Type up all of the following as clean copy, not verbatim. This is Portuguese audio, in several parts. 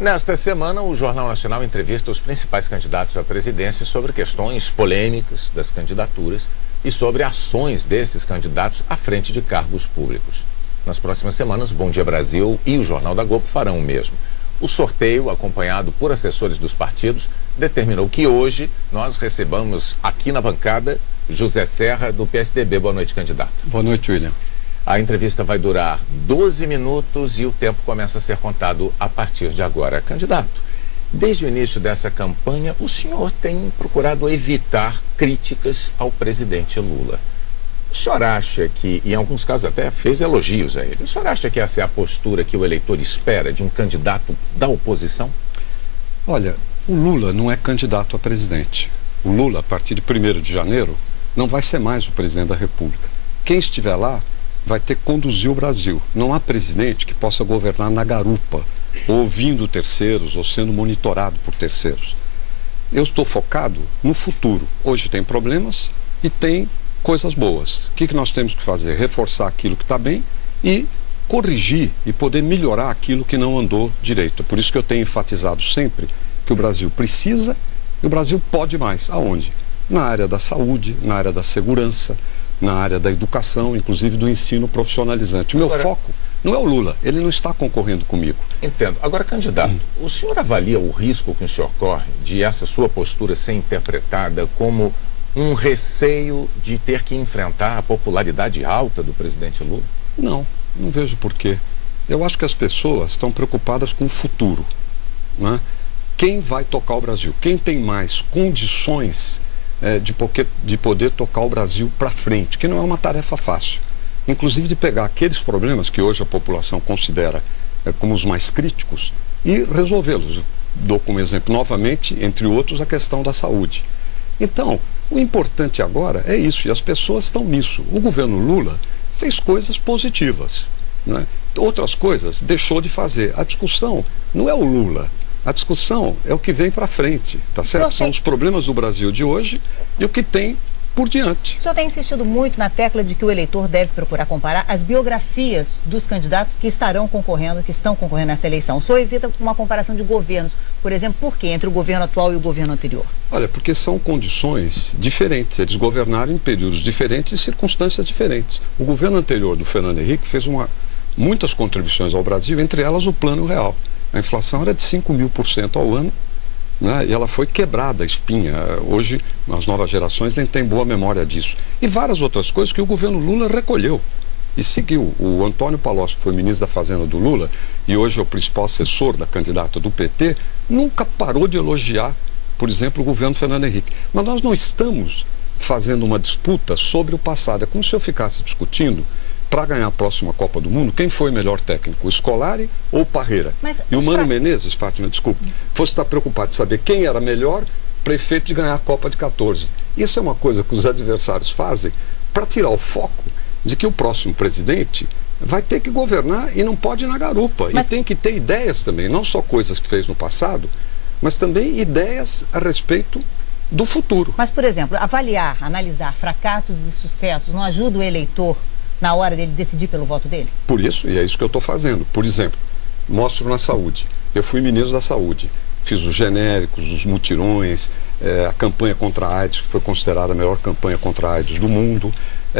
Nesta semana, o Jornal Nacional entrevista os principais candidatos à presidência sobre questões polêmicas das candidaturas e sobre ações desses candidatos à frente de cargos públicos. Nas próximas semanas, Bom Dia Brasil e o Jornal da Globo farão o mesmo. O sorteio, acompanhado por assessores dos partidos, determinou que hoje nós recebamos aqui na bancada José Serra, do PSDB. Boa noite, candidato. Boa noite, William. A entrevista vai durar 12 minutos e o tempo começa a ser contado a partir de agora. Candidato, desde o início dessa campanha, o senhor tem procurado evitar críticas ao presidente Lula. O senhor acha que, em alguns casos até fez elogios a ele, o senhor acha que essa é a postura que o eleitor espera de um candidato da oposição? Olha, o Lula não é candidato a presidente. O Lula, a partir de 1º de janeiro, não vai ser mais o presidente da República. Quem estiver lá vai ter que conduzir o Brasil. Não há presidente que possa governar na garupa, ouvindo terceiros ou sendo monitorado por terceiros. Eu estou focado no futuro. Hoje tem problemas e tem coisas boas. O que nós temos que fazer? Reforçar aquilo que está bem e corrigir e poder melhorar aquilo que não andou direito. Por isso que eu tenho enfatizado sempre que o Brasil precisa e o Brasil pode mais. Aonde? Na área da saúde, na área da segurança, na área da educação, inclusive do ensino profissionalizante. O meu foco não é o Lula, ele não está concorrendo comigo. Entendo. Agora, candidato, o senhor avalia o risco que o senhor corre de essa sua postura ser interpretada como um receio de ter que enfrentar a popularidade alta do presidente Lula? Não vejo porquê. Eu acho que as pessoas estão preocupadas com o futuro, né? Quem vai tocar o Brasil? Quem tem mais condições de poder tocar o Brasil para frente, que não é uma tarefa fácil. Inclusive de pegar aqueles problemas que hoje a população considera como os mais críticos e resolvê-los. Dou como exemplo novamente, entre outros, a questão da saúde. Então, o importante agora é isso, e as pessoas estão nisso. O governo Lula fez coisas positivas, né? Outras coisas deixou de fazer. A discussão não é o Lula. A discussão é o que vem para frente, tá certo? São os problemas do Brasil de hoje e o que tem por diante. O senhor tem insistido muito na tecla de que o eleitor deve procurar comparar as biografias dos candidatos que estarão concorrendo, que estão concorrendo nessa eleição. O senhor evita uma comparação de governos, por exemplo, por quê? Entre o governo atual e o governo anterior? Olha, porque são condições diferentes. Eles governaram em períodos diferentes e circunstâncias diferentes. O governo anterior do Fernando Henrique fez muitas contribuições ao Brasil, entre elas o Plano Real. A inflação era de 5.000% ao ano, né? E ela foi quebrada, a espinha. Hoje, as novas gerações nem têm boa memória disso. E várias outras coisas que o governo Lula recolheu e seguiu. O Antônio Palocci, que foi ministro da Fazenda do Lula e hoje é o principal assessor da candidata do PT, nunca parou de elogiar, por exemplo, o governo Fernando Henrique. Mas nós não estamos fazendo uma disputa sobre o passado. É como se eu ficasse discutindo, para ganhar a próxima Copa do Mundo, quem foi melhor técnico, o Scolari ou o Parreira? E o Mano Menezes, Fátima, desculpe, fosse estar preocupado de saber quem era melhor para efeito de ganhar a Copa de 14. Isso é uma coisa que os adversários fazem para tirar o foco de que o próximo presidente vai ter que governar e não pode ir na garupa. E tem que ter ideias também, não só coisas que fez no passado, mas também ideias a respeito do futuro. Mas, por exemplo, avaliar, analisar fracassos e sucessos não ajuda o eleitor na hora dele decidir pelo voto dele? Por isso, e é isso que eu estou fazendo. Por exemplo, mostro na saúde. Eu fui ministro da saúde. Fiz os genéricos, os mutirões, a campanha contra a AIDS, que foi considerada a melhor campanha contra a AIDS do mundo.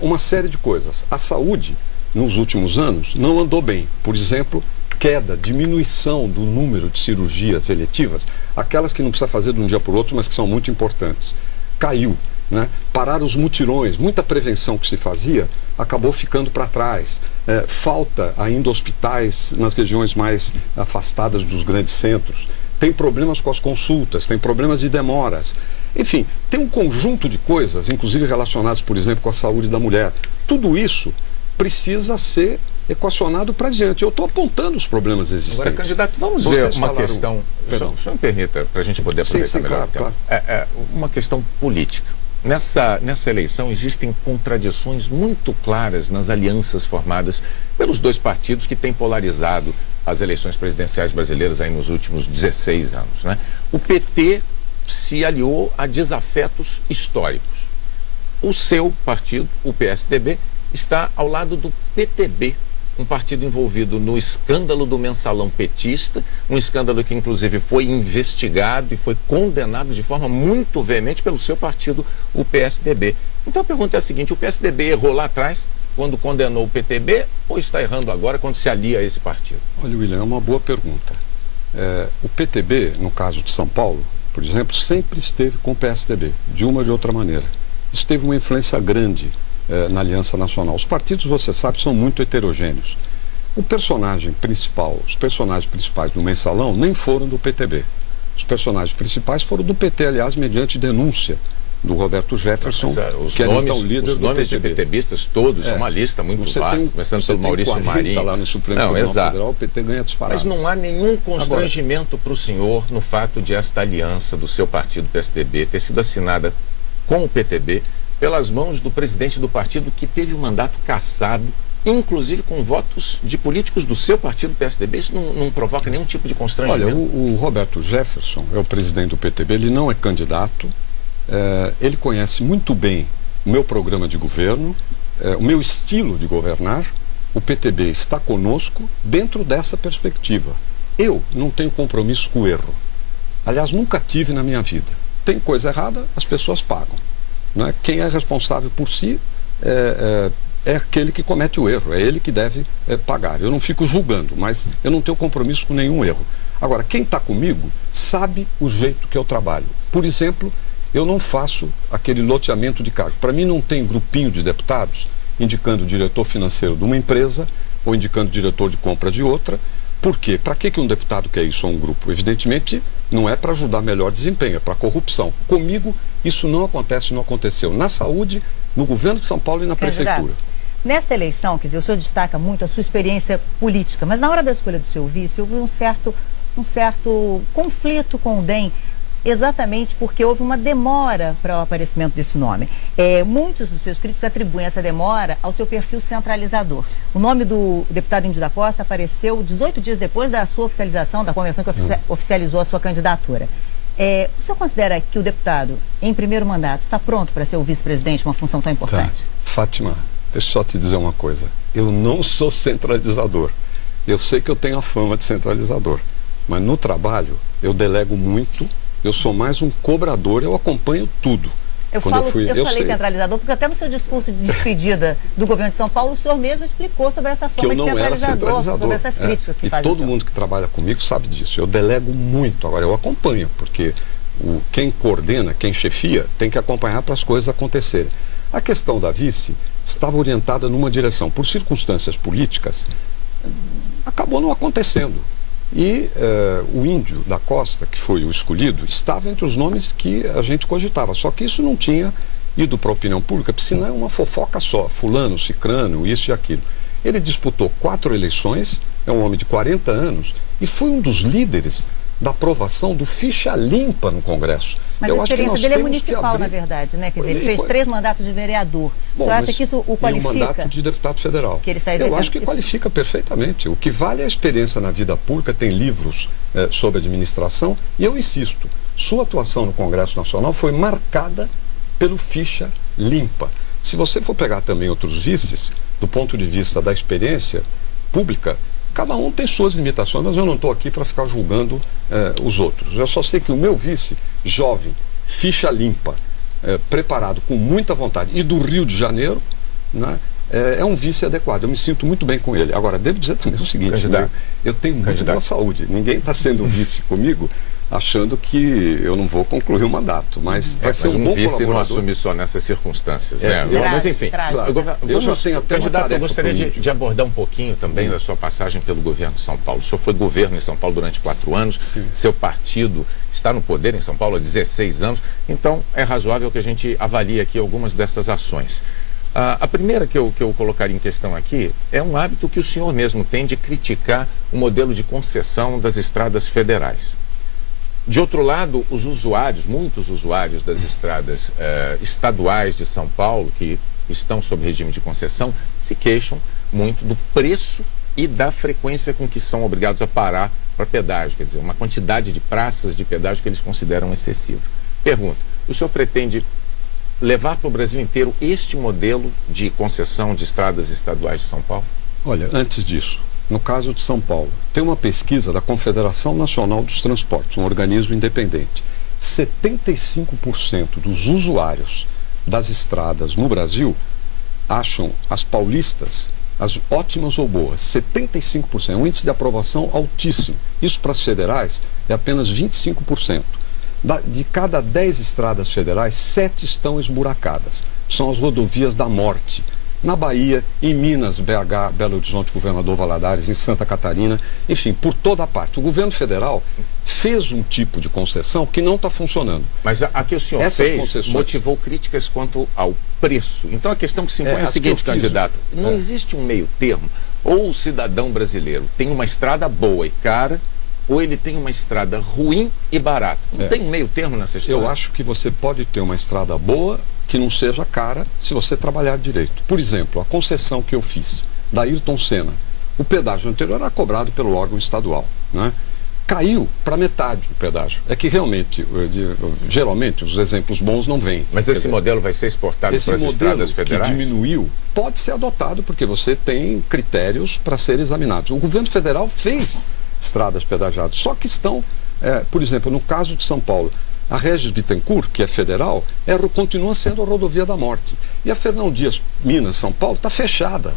Uma série de coisas. A saúde, nos últimos anos, não andou bem. Por exemplo, queda, diminuição do número de cirurgias eletivas, aquelas que não precisa fazer de um dia para o outro, mas que são muito importantes. Caiu. Né? Parar os mutirões, muita prevenção que se fazia acabou ficando para trás. Falta ainda hospitais nas regiões mais afastadas dos grandes centros. Tem problemas com as consultas, tem problemas de demoras. Enfim, tem um conjunto de coisas, inclusive relacionadas, por exemplo, com a saúde da mulher. Tudo isso precisa ser equacionado para diante. Eu estou apontando os problemas existentes. Agora, candidato, vamos ver uma questão, só me permita, para a gente poder aproveitar melhor. Claro. Uma questão política. Nessa eleição existem contradições muito claras nas alianças formadas pelos dois partidos que têm polarizado as eleições presidenciais brasileiras aí nos últimos 16 anos, né? O PT se aliou a desafetos históricos. O seu partido, o PSDB, está ao lado do PTB, um partido envolvido no escândalo do mensalão petista, um escândalo que inclusive foi investigado e foi condenado de forma muito veemente pelo seu partido, o PSDB. Então a pergunta é a seguinte: o PSDB errou lá atrás quando condenou o PTB ou está errando agora quando se alia a esse partido? Olha, William, é uma boa pergunta. O PTB, no caso de São Paulo, por exemplo, sempre esteve com o PSDB, de uma ou de outra maneira. Isso teve uma influência grande na Aliança Nacional. Os partidos, você sabe, são muito heterogêneos. O personagem principal, os personagens principais do mensalão nem foram do PTB. Os personagens principais foram do PT, aliás, mediante denúncia do Roberto Jefferson, que era então líder do PTB. Os nomes de PTBistas todos são uma lista muito vasta, começando pelo Maurício Marinho. Lá no Supremo Tribunal Federal, o PT ganha disparado. Mas não há nenhum constrangimento para o senhor no fato de esta aliança do seu partido, PSDB, ter sido assinada com o PTB pelas mãos do presidente do partido que teve o mandato cassado, inclusive com votos de políticos do seu partido, PSDB. Isso não provoca nenhum tipo de constrangimento? Olha, o Roberto Jefferson é o presidente do PTB, ele não é candidato. Ele conhece muito bem o meu programa de governo, o meu estilo de governar. O PTB está conosco dentro dessa perspectiva. Eu não tenho compromisso com o erro. Aliás, nunca tive na minha vida. Tem coisa errada, as pessoas pagam. Não é? Quem é responsável por si é aquele que comete o erro, é ele que deve pagar. Eu não fico julgando, mas eu não tenho compromisso com nenhum erro. Agora, quem está comigo sabe o jeito que eu trabalho. Por exemplo, eu não faço aquele loteamento de cargos. Para mim não tem grupinho de deputados indicando o diretor financeiro de uma empresa ou indicando o diretor de compra de outra. Por quê? Para que um deputado quer isso a um grupo? Evidentemente, não é para ajudar melhor desempenho, é para corrupção. Comigo, isso não acontece, não aconteceu. Na saúde, no governo de São Paulo e na prefeitura. Nesta eleição, quer dizer, o senhor destaca muito a sua experiência política, mas na hora da escolha do seu vice, houve um certo conflito com o DEM, exatamente porque houve uma demora para o aparecimento desse nome. Muitos dos seus críticos atribuem essa demora ao seu perfil centralizador. O nome do deputado Índio da Costa apareceu 18 dias depois da sua oficialização, da convenção que oficializou a sua candidatura. O senhor considera que o deputado, em primeiro mandato, está pronto para ser o vice-presidente, uma função tão importante? Fátima, deixa eu só te dizer uma coisa. Eu não sou centralizador. Eu sei que eu tenho a fama de centralizador, mas no trabalho eu delego muito. Eu sou mais um cobrador, eu acompanho tudo. Eu falei centralizador porque até no seu discurso de despedida do governo de São Paulo, o senhor mesmo explicou sobre essa forma de centralizador, sobre essas críticas que fazem. E todo mundo que trabalha comigo sabe disso. Eu delego muito. Agora, eu acompanho, porque quem coordena, quem chefia, tem que acompanhar para as coisas acontecerem. A questão da vice estava orientada numa direção. Por circunstâncias políticas, acabou não acontecendo. E o Índio da Costa, que foi o escolhido, estava entre os nomes que a gente cogitava. Só que isso não tinha ido para a opinião pública, porque senão é uma fofoca só. Fulano, cicrano, isso e aquilo. Ele disputou 4 eleições, é um homem de 40 anos, e foi um dos líderes da aprovação do ficha limpa no Congresso. Mas a experiência dele é municipal, na verdade, né? Quer dizer, ele fez 3 mandatos de vereador. Bom, o senhor acha que isso o qualifica? E um mandato de deputado federal. Que ele está eu acho que qualifica perfeitamente. O que vale é a experiência na vida pública, tem livros sobre administração, e eu insisto, sua atuação no Congresso Nacional foi marcada pelo ficha limpa. Se você for pegar também outros vices, do ponto de vista da experiência pública, cada um tem suas limitações, mas eu não estou aqui para ficar julgando os outros. Eu só sei que o meu vice, jovem, ficha limpa, preparado com muita vontade, e do Rio de Janeiro, né, é um vice adequado. Eu me sinto muito bem com ele. Agora, devo dizer também o seguinte, né, eu tenho muito boa saúde. Ninguém está sendo vice comigo achando que eu não vou concluir o mandato, mas vai ser um bom vice não assume só nessas circunstâncias, né? Mas enfim, eu já tenho até candidato, eu gostaria de abordar um pouquinho também da sua passagem pelo governo de São Paulo. O senhor foi governo em São Paulo durante 4 anos, seu partido está no poder em São Paulo há 16 anos, então é razoável que a gente avalie aqui algumas dessas ações. A primeira que eu colocaria em questão aqui é um hábito que o senhor mesmo tem de criticar o modelo de concessão das estradas federais. De outro lado, os usuários, muitos usuários das estradas estaduais de São Paulo, que estão sob regime de concessão, se queixam muito do preço e da frequência com que são obrigados a parar para pedágio, quer dizer, uma quantidade de praças de pedágio que eles consideram excessiva. Pergunta, o senhor pretende levar para o Brasil inteiro este modelo de concessão de estradas estaduais de São Paulo? Olha, antes disso, no caso de São Paulo, tem uma pesquisa da Confederação Nacional dos Transportes, um organismo independente. 75% dos usuários das estradas no Brasil acham as paulistas as ótimas ou boas. 75%, um índice de aprovação altíssimo. Isso para as federais é apenas 25%. De cada 10 estradas federais, 7 estão esburacadas. São as rodovias da morte. Na Bahia, em Minas, BH, Belo Horizonte, Governador Valadares, em Santa Catarina, enfim, por toda a parte. O governo federal fez um tipo de concessão que não está funcionando. Mas a que o senhor fez motivou críticas quanto ao preço. Então a questão que se impõe é a seguinte, candidato, não existe um meio termo. Ou o cidadão brasileiro tem uma estrada boa e cara, ou ele tem uma estrada ruim e barata. Não tem um meio termo nessa história? Eu acho que você pode ter uma estrada boa que não seja cara se você trabalhar direito. Por exemplo, a concessão que eu fiz da Ayrton Senna, o pedágio anterior era cobrado pelo órgão estadual, né? Caiu para metade o pedágio. É que realmente, geralmente, os exemplos bons não vêm. Mas esse modelo vai ser exportado para as estradas federais? Que diminuiu, pode ser adotado porque você tem critérios para serem examinados. O governo federal fez estradas pedagiadas, só que estão, por exemplo, no caso de São Paulo, a Regis Bittencourt, que é federal, continua sendo a rodovia da morte. E a Fernão Dias, Minas, São Paulo, está fechada.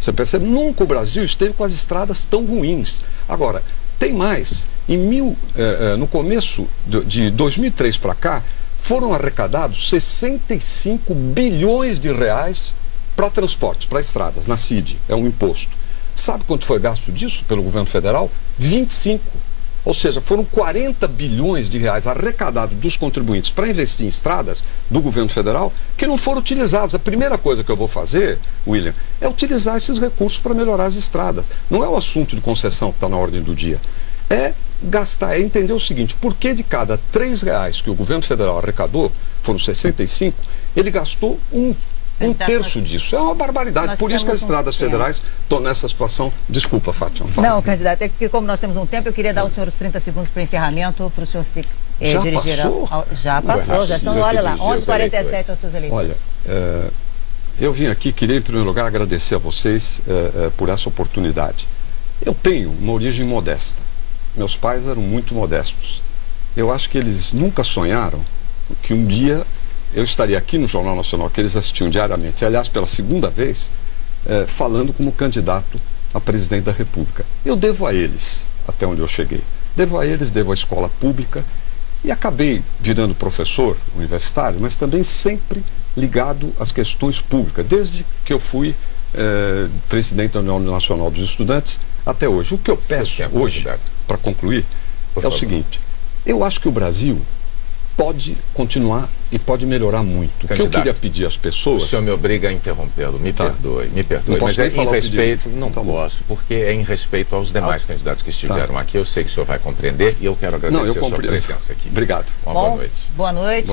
Você percebe? Nunca o Brasil esteve com as estradas tão ruins. Agora, tem mais. No começo de 2003 para cá, foram arrecadados 65 bilhões de reais para transportes, para estradas, na CID. É um imposto. Sabe quanto foi gasto disso pelo governo federal? 25. Ou seja, foram 40 bilhões de reais arrecadados dos contribuintes para investir em estradas do governo federal que não foram utilizados. A primeira coisa que eu vou fazer, William, é utilizar esses recursos para melhorar as estradas. Não é o assunto de concessão que está na ordem do dia. É gastar, é entender o seguinte, por que de cada R$3 que o governo federal arrecadou, foram 65, ele gastou um terço disso. É uma barbaridade. Por isso que as estradas federais estão nessa situação. Desculpa, Fátima. Não, candidato, é porque como nós temos um tempo, eu queria dar ao senhor os 30 segundos para o encerramento, para o senhor se dirigir Já passou, já estão, olha lá, 11h47 aos seus eleitores. Olha, eu vim aqui, queria em primeiro lugar agradecer a vocês por essa oportunidade. Eu tenho uma origem modesta. Meus pais eram muito modestos. Eu acho que eles nunca sonharam que um dia eu estaria aqui no Jornal Nacional, que eles assistiam diariamente, aliás, pela segunda vez, falando como candidato a presidente da República. Eu devo a eles, até onde eu cheguei. Devo a eles, devo à escola pública e acabei virando professor universitário, mas também sempre ligado às questões públicas, desde que eu fui presidente da União Nacional dos Estudantes até hoje. O que eu peço hoje, para concluir, é o seguinte: eu acho que o Brasil pode continuar e pode melhorar muito. O que eu queria pedir às pessoas... O senhor me obriga a interrompê-lo, me perdoe, mas é em respeito... Não posso, porque é em respeito aos demais candidatos que estiveram aqui. Eu sei que o senhor vai compreender e eu quero agradecer a sua presença aqui. Obrigado. Boa noite. Boa noite.